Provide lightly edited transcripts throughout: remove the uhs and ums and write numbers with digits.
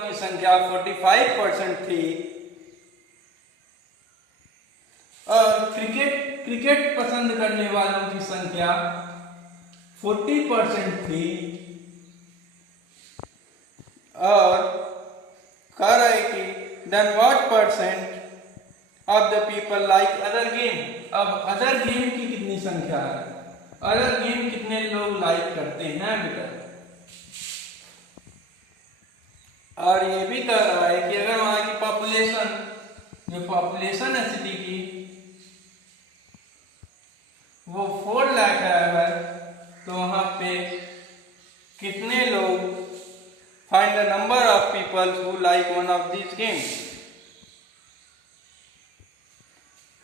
की संख्या 45% थी और क्रिकेट पसंद करने वालों की संख्या 40% थी और कह रहे कि then what percent of the people like other game. अब अदर गेम की कितनी संख्या है, अदर गेम कितने लोग लाइक करते हैं बेटा। और ये भी कह रहा है कि अगर वहां की पॉपुलेशन, जो पॉपुलेशन है सिटी की, वो 4 लाख है अगर, तो वहां पे कितने लोग, find the number of people who like one of this games.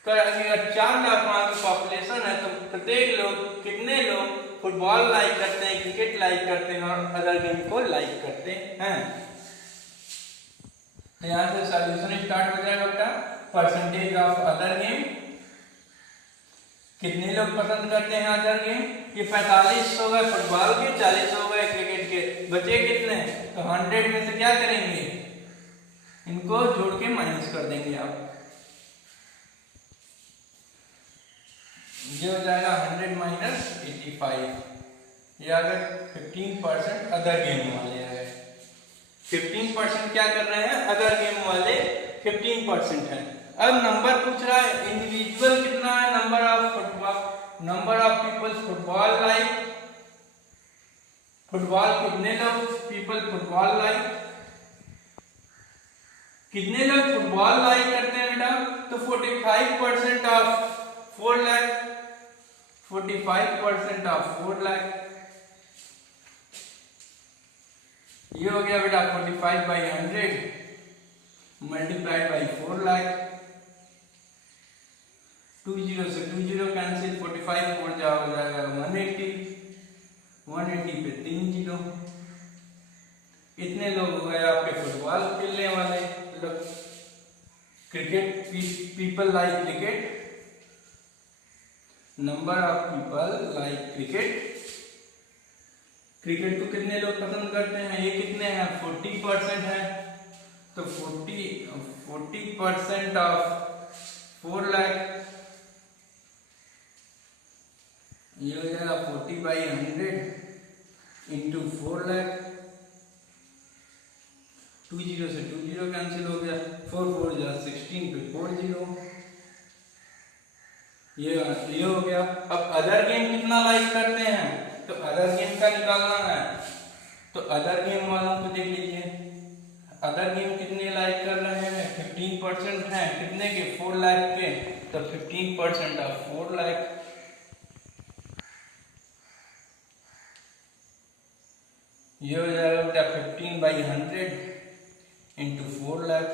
अगर 4 लाख वहां की पॉपुलेशन है तो प्रत्येक लोग, कितने लोग फुटबॉल लाइक करते हैं, क्रिकेट लाइक करते हैं और अदर गेम को लाइक करते हैं। तो यहां से सॉल्यूशन स्टार्ट हो जाएगा बेटा। परसेंटेज ऑफ अदर गेम, कितने लोग पसंद करते हैं अदर गेम। ये 45 हो गए फुटबॉल के, 40 हो गए क्रिकेट के, बचे कितने, तो 100 में से क्या करेंगे, इनको जोड़ के माइनस कर देंगे आप। ये हो जाएगा 100 माइनस 85। ये अगर 15% अदर गेम वाले है, 15% क्या कर रहे हैं, अदर गेम वाले 15% है। अब नंबर पूछ रहा है इंडिविजुअल कितना है, number of football, number of people football like, football कितने लोग पीपल फुटबॉल लाइक, कितने लोग फुटबॉल लाइक करते हैं बेटा, तो 45% ऑफ 4 लाख, 45% ऑफ 4 लाख, ये हो गया बेटा 45/100 मल्टीप्लाइड बाई 4 लाख। 20 से 20 कैंसिल, 45 4 जा हो जाएगा 180, 180 पे 3 जीरो। इतने लोग हो गए आपके फुटबॉल खेलने वाले, cricket people like cricket, number of people like cricket. Cricket को कितने लोग पसंद करते हैं, ये कितने हैं, 40% है, तो 40% ऑफ 4 लाख, ये हो जाएगा 40/100 इंटू 4 लाख। 20 से 20 कैंसिल हो गया, 4 4 जा 16 पे 40। ये हो गया। अब अदर गेम कितना लाइक करते हैं, तो अदर गेम का निकालना है, तो अदर गेम वालों को देख लीजिए, अदर गेम कितने लाइक कर रहे हैं, 15% है, कितने के, 4 लाख के, तो 15% ऑफ 4 लाख, ये हो जाएगा बेटा 15/100 इंटू 4 लाख।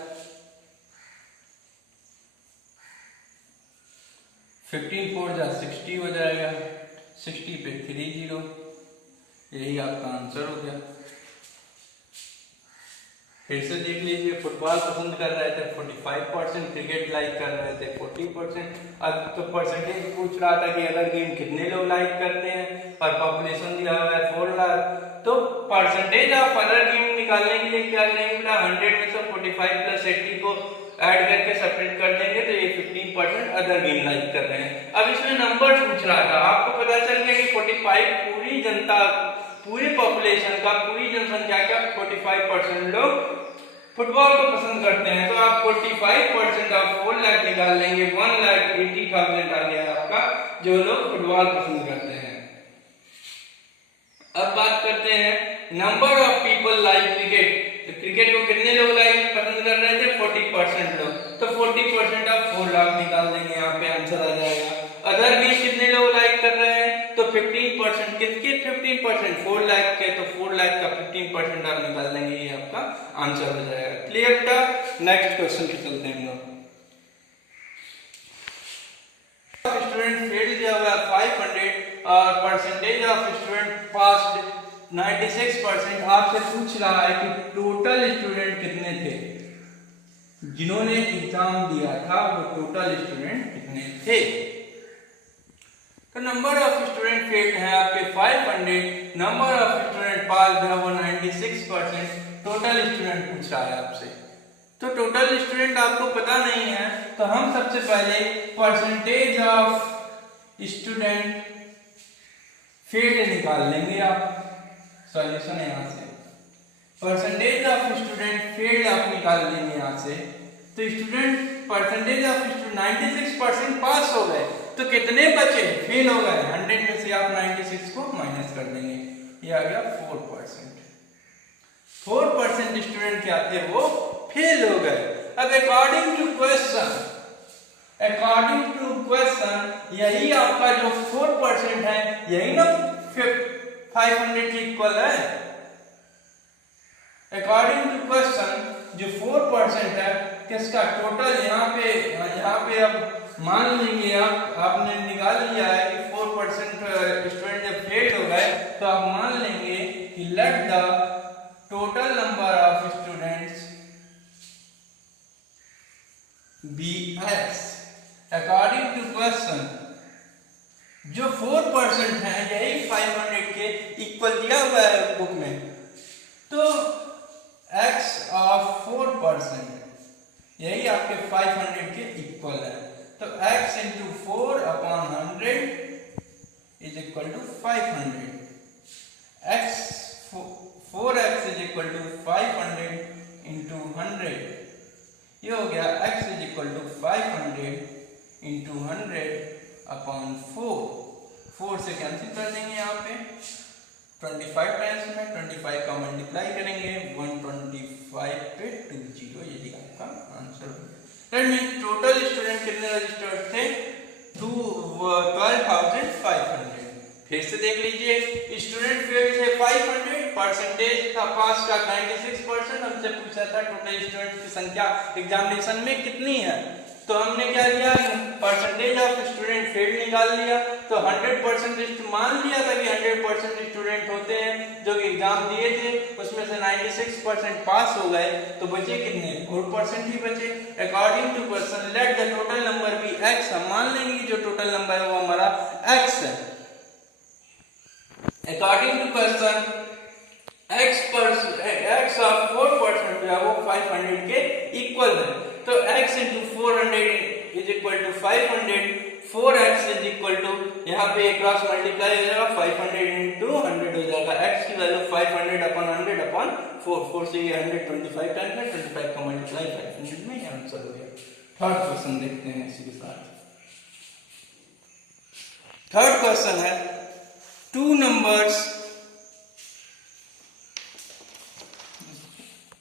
15 4 जा 60 हो जाएगा, 60 पे 30, यही आपका आंसर हो गया। फिर से देख लीजिए, फुटबॉल पसंद कर रहे थे 45%, क्रिकेट लाइक कर रहे थे 40%। अब तो परसेंटेज पूछ रहा था कि अदर गेम कितने लोग लाइक करते हैं और पॉपुलेशन दिया हुआ है 4 लाख, तो परसेंटेज ऑफ अदर गेम निकालने के लिए क्या करेंगे बेटा, 100 में से 45 + 80 को ऐड करके सेपरेट कर देंगे, तो ये 15% अदर गेम लाइक कर रहे हैं। अब इसमें नंबर पूछ रहा था, आपको पता चल गया कि 45 पूरी जनता, पूरी पॉपुलेशन का, पूरी जनसंख्या का 45% लोग फुटबॉल को पसंद करते हैं, तो आप 45% ऑफ 4 लाख निकाल लेंगे, 1,80,000 आ गया आपका, जो लोग फुटबॉल पसंद करते हैं। अब बात करते हैं number of people like cricket, तो क्रिकेट को कितने लोग लाइक पसंद कर रहे थे, 40% लोग, तो 40% ऑफ 4 लाख निकाल देंगे, यहाँ पे आंसर आ जाएगा। अदर भी कितने लोग लाइक कर रहे हैं, तो 15%, किसके 15%, 4 लाख के, तो 4 लाख का 15% आप निकाल देंगे, ये आपका आंसर हो जाएगा। क्लियर था। नेक्स्ट क्वेश्चन पे चलते हैं हम लोग। स्टूडेंट फेल दिया हुआ 500 और परसेंटेज ऑफ स्टूडेंट पास 96%। आपसे पूछ रहा है कि टोटल स्टूडेंट कितने थे जिन्होंने एग्जाम दिया था, वो टोटल स्टूडेंट कितने थे। तो नंबर ऑफ स्टूडेंट फेल्ड है आपके 500, नंबर ऑफ स्टूडेंट पास है वो 96%। टोटल स्टूडेंट पूछ रहा है आपसे। तो टोटल स्टूडेंट आपको पता नहीं है, तो हम सबसे पहले परसेंटेज ऑफ स्टूडेंट फील्ड निकाल लेंगे। आप सॉल्यूशन है यहाँ से परसेंटेज ऑफ स्टूडेंट फील्ड आप निकाल लेंगे यहाँ से। तो स्टूडेंट परसेंटेज ऑफ स्टूडेंट 96% पास हो गए, तो कितने बचे फेल हो गए? 100 में से आप 96 को माइनस कर देंगे, ये आ गया 4%। 4% स्टूडेंट क्या थे, वो फेल हो गए। अब अकॉर्डिंग टू क्वेश्चन यही आपका जो 4% है, यही ना 500 के इक्वल है। अकॉर्डिंग टू क्वेश्चन जो 4% है किसका टोटल, यहाँ पे अब मान लेंगे आपने निकाल लिया है कि 4% स्टूडेंट जब फेल हो गए, तो आप मान लेंगे कि let the total number of students be x। According to question जो 4% है यही 500 के इक्वल दिया हुआ है बुक में, तो x ऑफ 4% यही आपके 500 के इक्वल है। तो x into 4/100 is equal to 500।4x is equal to 500 into 100, ये हो गया x is equal to 500 into 100/4। 4 से कैंसिल कर देंगे यहाँ पे, 25 टाइम्स में 25 का मल्टीप्लाई करेंगे 125 पे 20, ये आपका answer. That mean total student कितने रजिस्टर्ड थे? 12,500। फिर से देख लीजिए, स्टूडेंट फेल थे 500, परसेंटेज था पास का 96%। हमसे पूछा था टोटल स्टूडेंट की संख्या एग्जामिनेशन में कितनी है, तो हमने क्या किया, परसेंटेज ऑफ स्टूडेंट फेल निकाल लिया। तो 100% मान लिया था कि 100% स्टूडेंट होते हैं जो कि एग्जाम दिए थे, उसमें से 96% पास हो गए, तो बचे कितने? 4% ही बचे। According to question let the total number be x। हम मान लेंगे कि जो टोटल नंबर है वो हमारा x है। According to question x of 4% जो है वो 500 के इक्वल है। तो x into 400 is equal to 500, 4x is equal to, यहाँ पे क्रॉस मल्टीप्लाई हो जाएगा, 500 इंटू 100 हो जाएगा। x की वैल्यू 500/100/4, 4 से ये 125 टाइम्स है, 25 का मल्टीप्लाई 500 में, आंसर हो गया। थर्ड क्वेश्चन देखते हैं इसी के साथ। थर्ड क्वेश्चन है, two numbers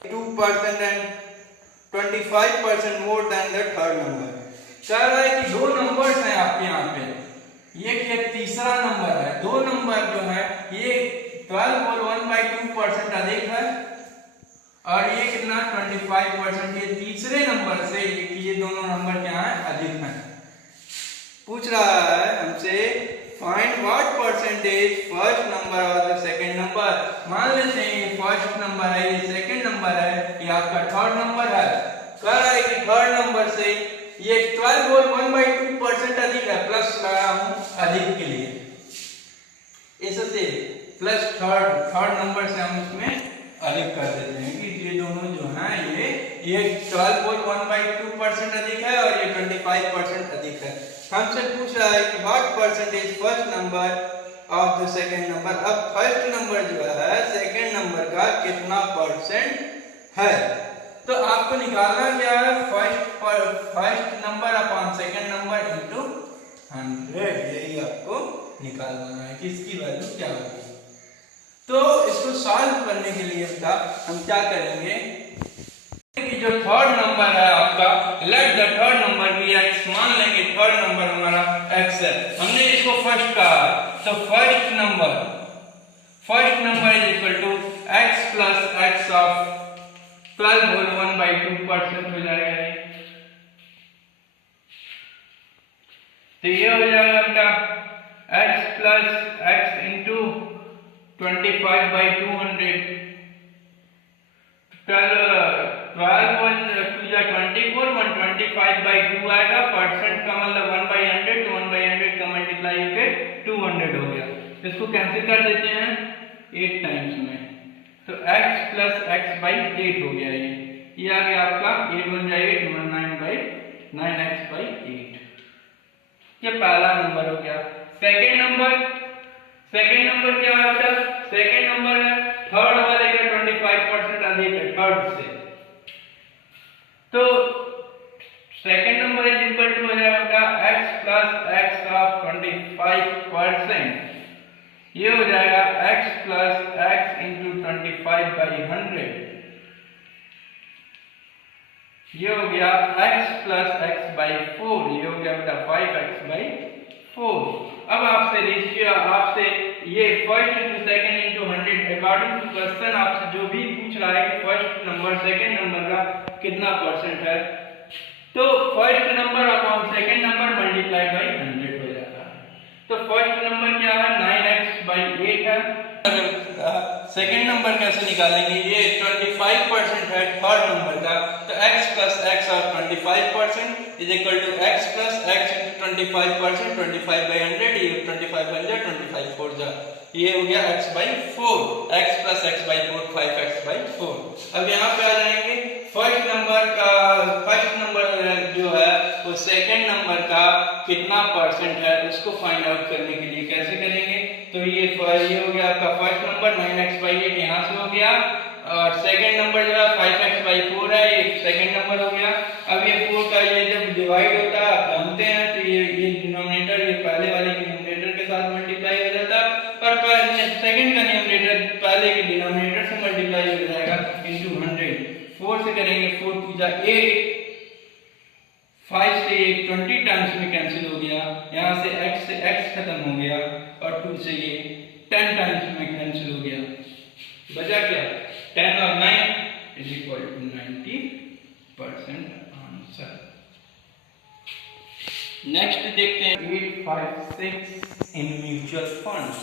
2% and 25% more than the third number। कह रहा है कि दो नंबर्स हैं आपके यहाँ पे, ये तीसरा नंबर है। दो नंबर जो है ये 12 और 1/2% अधिक है, और ये कितना 25%। ये तीसरे नंबर से ये दोनों नंबर क्या है, अधिक है। पूछ रहा है हमसे find what percentage first number और द सेकंड नंबर। मान लेते हैं ये फर्स्ट नंबर है, ये सेकंड नंबर है, ये आपका थर्ड नंबर है। कह रहा है कि थर्ड नंबर से ये 12 और 1/2% अधिक है, प्लस लगा हूं अधिक के लिए, इससे प्लस थर्ड नंबर से हम इसमें अधिक कर देते हैं कि ये दोनों जो हैं ये 12 और 1/2% अधिक है और ये 25% अधिक है। हमसे पूछ रहा है कि what percentage first number of the second number. अब फर्स्ट नंबर जो है सेकंड नंबर का कितना परसेंट है, तो आपको निकालना क्या है, first number upon second number into 100, यही आपको निकालना है कि इसकी वैल्यू क्या होगी। तो इसको सॉल्व करने के लिए बेटा हम क्या करेंगे कि जो थर्ड नंबर है आपका, let the third number be x। मान लेंगे थर्ड नंबर हमारा x है, हमने इसको फर्स्ट कहा, तो first number is equal to x plus x of 12 whole 1/2% हो जाएगा। तो ये हो जाएगा बेटा x प्लस x इंटू 25/200। 12 1 24 125/2 आएगा, परसेंट का मतलब 1/100, तो 1/100 का मल्टीप्लाई होकर 200 हो गया। इसको कैंसिल कर देते हैं 8 टाइम्स में, तो x प्लस एक्स बाई 8 हो गया ये आ गया आपका 8 बन जाए 8 9x बाई 8। ये पहला नंबर हो गया। सेकंड नंबर क्या है बेटा? सेकंड नंबर है थर्ड वाले का 25% अधिक है थर्ड से। तो second number is equal to हो जाएगा बेटा x प्लस एक्स ऑफ 25%। ये हो जाएगा x plus x into 25 by 100। ये हो गया x प्लस एक्स बाई 4। ये हो गया बेटा 5x बाई 4। अब आपसे रेशियो आपसे ये first into second into 100 according to question आपसे जो भी पूछ रहा है कि फर्स्ट नंबर सेकंड नंबर का कितना परसेंट है, तो first number upon second number multiply by 100 हो जाता है। तो फर्स्ट नंबर क्या है 9x बाई 8 है। सेकंड नंबर कैसे निकालेंगे? ये 25% है थर्ड नंबर का, तो x plus x of 25% is equal to x plus x into 25%। 25 by 100 ये 25 बन जाए 25 4 जा, ये हो गया x by 4। x plus x by 4 5x by 4। अब यहाँ पे आ जाएंगे फर्स्ट नंबर जो है वो सेकंड नंबर का कितना परसेंट है उसको फाइंड आउट करने के लिए कैसे करेंगे? तो ये हो गया आपका फर्स्ट नंबर 9x बाई 8 यहाँ से हो गया, और सेकंड नंबर जो है 5x बाई 4 है, ये सेकंड नंबर हो गया। अब ये 4 का ये जब डिवाइड होता है आप जानते हैं तो ये डिनोमिनेटर ये पहले वाले के न्यूमरेटर के साथ मल्टीप्लाई हो जाता है, और सेकंड का न्यूमरेटर पहले के डिनोमिनेटर से मल्टीप्लाई हो जाएगा इंटू 100। 4 से करेंगे 4 2 जा 8, 5 से 20 टाइम्स में कैंसिल हो गया, यहाँ से x खत्म हो गया, और 2 से ये 10 टाइम्स में कैंसिल हो गया। बचा क्या? 10 और 9 is equal to 90% answer. Next देखते हैं 856 इन म्यूचुअल फंड्स।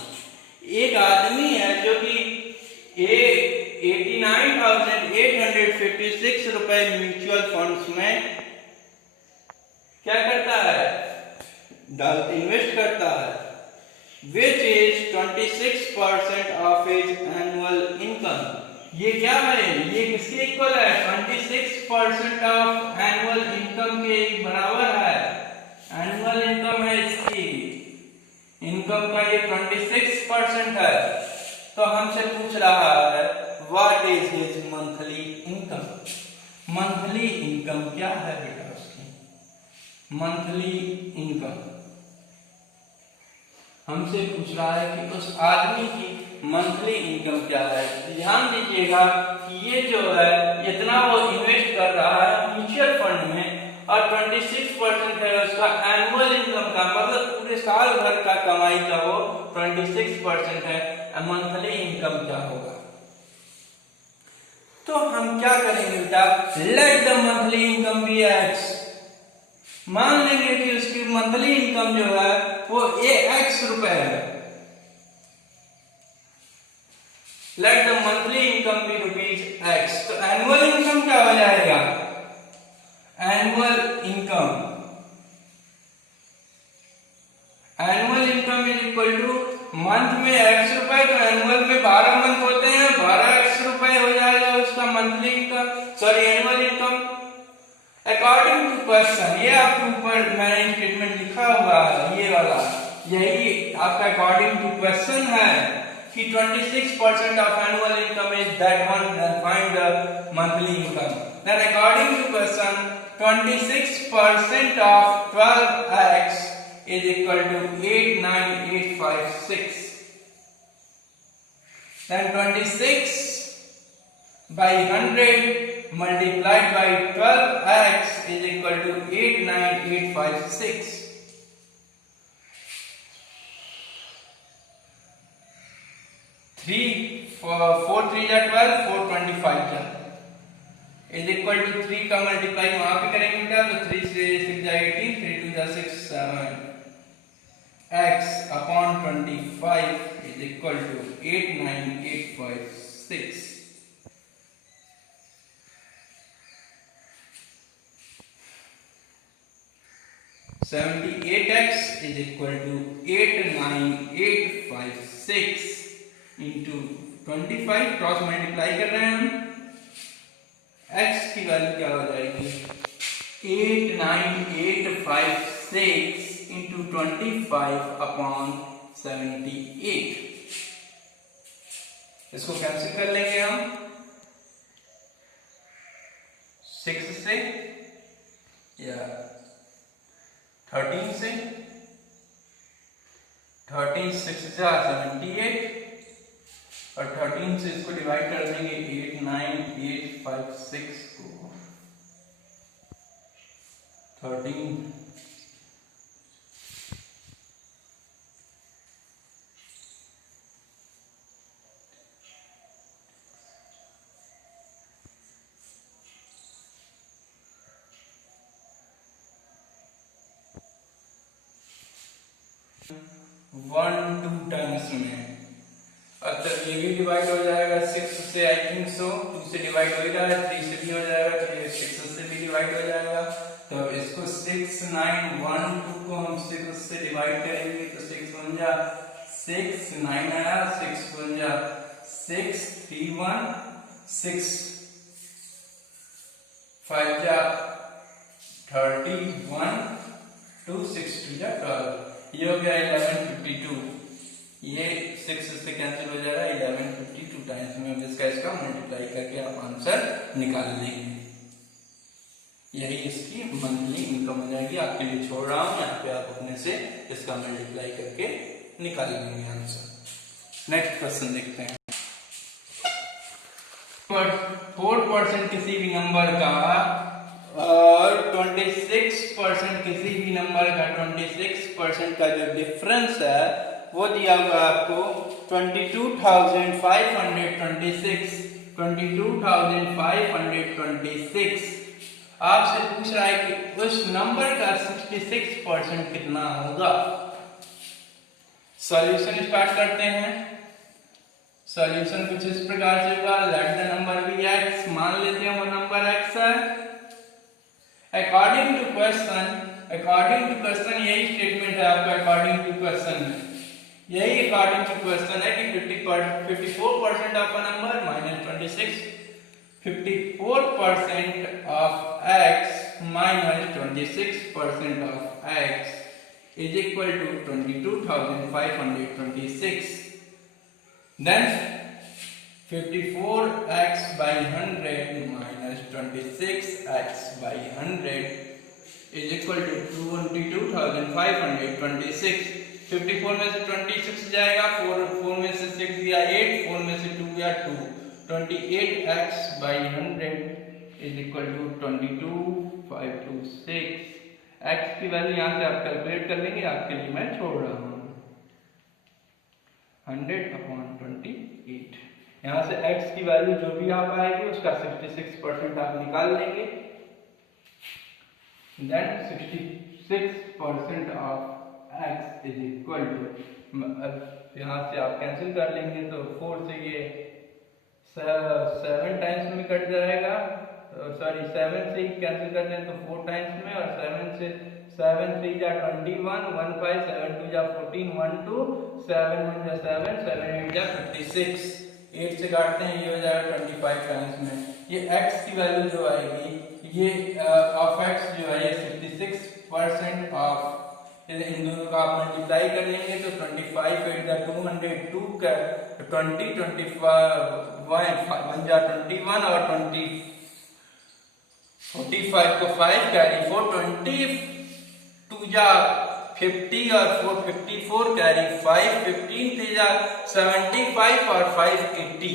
एक आदमी है जो कि 89,856 रुपए म्यूचुअल फंड्स में क्या करता है? इन्वेस्ट करता है, which is 26% of his annual income। ये क्या है? ये किसके इक्वल है? 26% ऑफ एनुअल इनकम के बराबर है। एनुअल इनकम है इसकी, इनकम का ये 26% है। तो हमसे पूछ रहा है what is his monthly income. Monthly income क्या है बेटा उसकी? मंथली इनकम हमसे पूछ रहा है कि उस आदमी की मंथली इनकम क्या है। ध्यान दीजिएगा कि ये जो है इतना वो इन्वेस्ट कर रहा है म्यूचुअल फंड में, और 26% है उसका एनुअल इनकम का, मतलब पूरे साल भर का कमाई का वो 26% है। मंथली इनकम क्या होगा? तो हम क्या करेंगे बेटा? Let the monthly income be x। मान लेंगे कि उसकी मंथली इनकम जो है वो x रुपए है। Let the monthly income be ₹x। तो एनुअल इनकम क्या हो जाएगा? Annual income is equal to month में x रुपए, तो एनुअल में 12 मंथ होते हैं, 12x रुपए हो जाएगा उसका monthly income, sorry annual income. According to question, ये आपके ऊपर मैंने स्टेटमेंट लिखा हुआ है, ये वाला यही आपका अकॉर्डिंग टू क्वेश्चन है कि 26% of annual income is that one, then find the monthly income. Then according to question, 26% of 12x is equal to 89856. Then 26 by 100 multiplied by 12x is equal to 89856. 4 3 जा 12, 4 25 जा is equal to 3 का multiply वहां पे करेंगे बेटा, तो 3 से 6 जा 18, 3 2 जा 6 7 x upon 25 is equal to 89856. $78x is equal to 89856 into 25 cross multiply कर रहे हैं हम, x की वैल्यू क्या हो जाएगी 89856 इंटू 25/78। इसको कैंसिल कर लेंगे हम 6 से या 13 से, 13 6 जा 78 और 13 से इसको डिवाइड कर देंगे 89856 को 13 1 2 टाइम्स में, अब तक ये भी डिवाइड हो जाएगा 6 से, आई थिंक सो 2 से डिवाइड हो रहा है, 3 से भी हो जाएगा, तो ये 6 से भी डिवाइड हो जाएगा। तो इसको 6 9 1 2 को हम 6 से डिवाइड करेंगे तो 6 बन जा 6 9 आया, 6 बन जा 6 3 1 6 5 जा 31 2 6 2 जा 12, ये हो गया 1152। ये 6 से कैंसिल हो जाएगा 1152 टाइम्स में, इसका मल्टीप्लाई करके आप आंसर निकाल लेंगे। यही इसकी मंथली इनकम हो जाएगी। आपके लिए छोड़ रहा हूं, यहाँ पे आप अपने से इसका मल्टीप्लाई करके निकाल लेंगे आंसर। नेक्स्ट क्वेश्चन देखते हैं। 4% किसी भी नंबर का और 26% किसी भी नंबर का 26% का जो डिफरेंस है वो दिया हुआ आपको 22,526। आपसे पूछ रहा है कि उस नंबर का 66% कितना होगा। सॉल्यूशन स्टार्ट करते हैं। सॉल्यूशन कुछ इस प्रकार से होगा, let the number be x, मान लेते हैं वो नंबर x है। अकॉर्डिंग टू क्वेश्चन यही स्टेटमेंट है आपका, अकॉर्डिंग टू क्वेश्चन में यही अकॉर्डिंग टू क्वेश्चन है कि 54% of a number minus 26, 54% of x minus 26% of x is equal to 22,526. Then 54x by 100 minus 26x by 100 is equal to 22,526. 54 में से 26 जाएगा, 4 में से 6 गया 8, 4 में से 2 गया 2, 28x by 100 is equal to 22,526। x की वैल्यू यहाँ से आप कैलकुलेट कर लेंगे, आपके लिए मैं छोड़ रहा हूँ 100/28। यहाँ से x की वैल्यू जो भी आप आएगी उसका 66% आप निकाल लेंगे। Then 66% of x is equal to, यहाँ से आप कैंसिल कर लेंगे तो 4 से ये 7 टाइम्स में कट जाएगा, सॉरी 7 से ही कैंसिल कर दें तो 4 टाइम्स में, और 7 से 7 3 जा 21, 1 5 7 2 जा 14, 1 2 7 1 जा 7 7 8 जा 56, 8 से काटते हैं ये हो जाएगा 25 टाइम्स में। ये x की वैल्यू जो आएगी ये ऑफ x जो है ये 66% ऑफ, इन दोनों का आप मल्टीप्लाई कर लेंगे तो 25 8 जा 202 का 20 25 1 जा 21 और 20 45 को 5 कैरी 4 22 जा 50 और 4 54 कैरी 5 15 3 जा 75 और 5 80,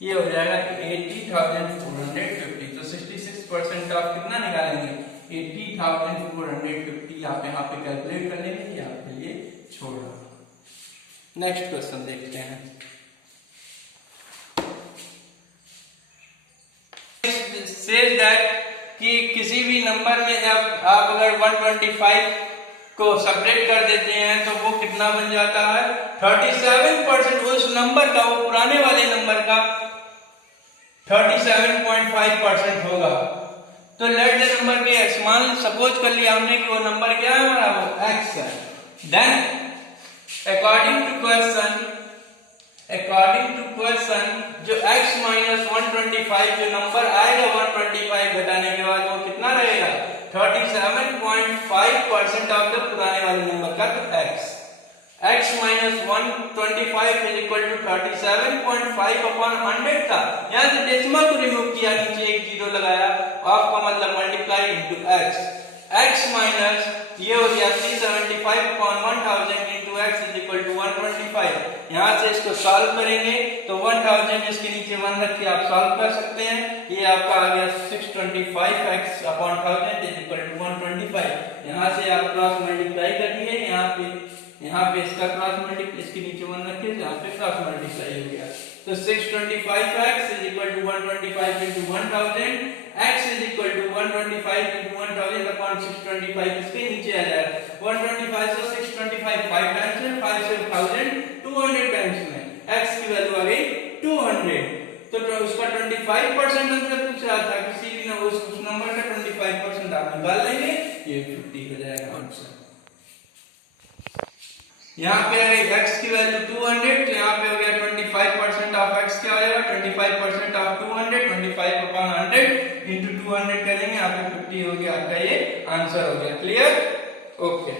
ये हो जाएगा 80,450। तो 66% आप कितना निकालेंगे 80,450, आप यहाँ पे कैलकुलेट कर लेंगे, ये आपके लिए छोड़ रहा हूं। नेक्स्ट क्वेश्चन देखते हैं। Says that कि किसी भी नंबर में जब आप अगर 125 को सेपरेट कर देते हैं तो वो कितना बन जाता है 37%, उस नंबर का, वो पुराने वाले नंबर का 37.5% होगा। तो लेट द नंबर के x, मान सपोज कर लिया हमने कि वो नंबर क्या है हमारा, वो x है। Then according to question according to question जो x माइनस 125 जो नंबर आएगा 125 घटाने के बाद वो कितना रहेगा 37.5% ऑफ द पुराने वाले नंबर का तो x minus 125 is equal to 37.5 upon 100 था। यहाँ से डेसिमल को रिमूव किया, नीचे एक जीरो लगाया, ऑफ का मतलब मल्टीप्लाई इनटू x माइनस ये हो गया 375 upon 1000 into x is equal to 125। यहाँ से इसको सॉल्व करेंगे तो 1000 इसके नीचे 1 रख के आप सॉल्व कर सकते हैं। ये आपका आ गया 625x upon 1000 is equal to 125। यहाँ से आप क्रॉस मल्टीप्लाई कर दिए, यहाँ पे इसका क्रॉस मल्टीप्लाई, इसके नीचे 1 रख के यहाँ पे क्रॉस मल्टीप्लाई हो गया। तो 625x is equal to 125 into 1000, x is equal to 125 into 1000 upon 625 इसके नीचे आ जाएगा। 125 से 625 5 टाइम्स में, 5 से 1000 200 टाइम्स में, x की वैल्यू आ गई 200। तो उसका 25% आंसर पूछ रहा था, किसी भी ना उस नंबर का 25% आप निकाल लेंगे, ये 50 हो जाएगा आंसर। यहाँ पे अगर x की वैल्यू 200 तो यहाँ पे हो गया 25% ऑफ x क्या हो जाएगा 25% ऑफ 200, 25 अपॉन 100 इंटू 200 करेंगे, यहाँ पे 50 हो गया, आपका ये आंसर हो गया। क्लियर? ओके।